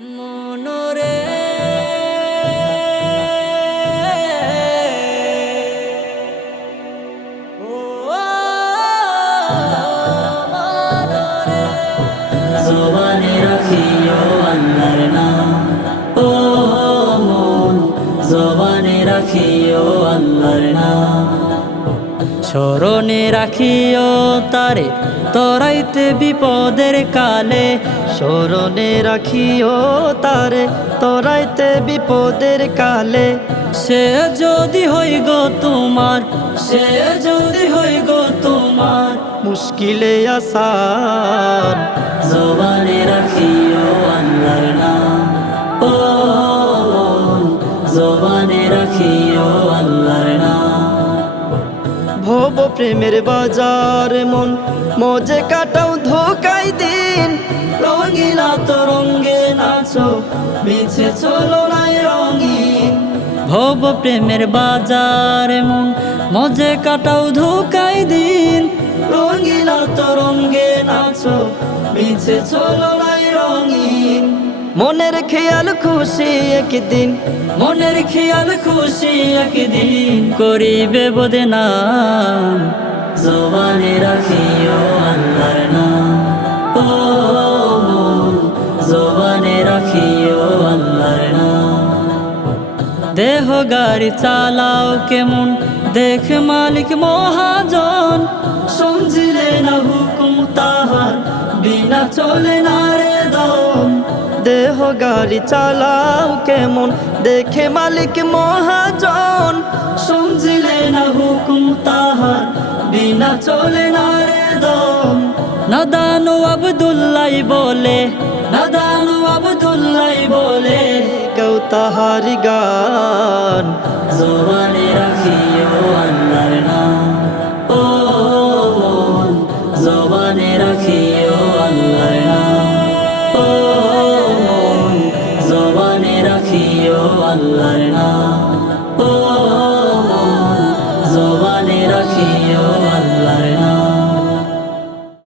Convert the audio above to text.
জবানে রাখিও আল্লাহর নাম ও মন জবানে রাখিও আল্লাহর নাম শরণে রাখিও তারে তরাইতে বিপদের কালে শরণে রাখিও তারে তরাইতে বিপদের কালে সে যদি হই গো তোমার সে যদি হই গো তোমার মুশকিলে আসার জবানে রাখিও প্রেমের বাজার মন মজে কাটাও ধোকাই দিন রঙিলা তো রঙে নাচো মিছে চলো নাই রঙিন ভব প্রেমের বাজার মন মজে কাটাও ধোকাই দিন রঙিলা তো রঙ্গে নাচো মিছে চলো মনের খেয়াল খুশি একদিন মনের খেয়াল খুশি একদিন করিবে বোধে না রাখিও আল্লাহর নাম ও জবানে রাখিও আল্লাহর নাম দেহ গাড়ি চালাও কেমন দেখ মালিক মহাজন সমঝিলে না হুকুম তাহার বিনা চলে না দেহ গাড়ি চালাও কেমন দেখে মালিক মহাজন শুনছিলে না হুকুম তাহার বিনা চলে না রে দম নাদানু আবদুল্লাই বলে নাদানু আবদুল্লাই বলে কেউ তাহারি গান পাল্লার না জবানে রাখিও